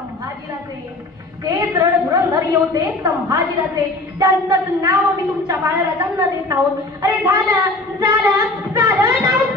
संभाजीराजे, तेच रणधुरंधर योद्धे संभाजीराजे, त्यांचंच नाव मी तुमच्या बाळराजांना देत आहोत. अरे झालं झालं झालं नाव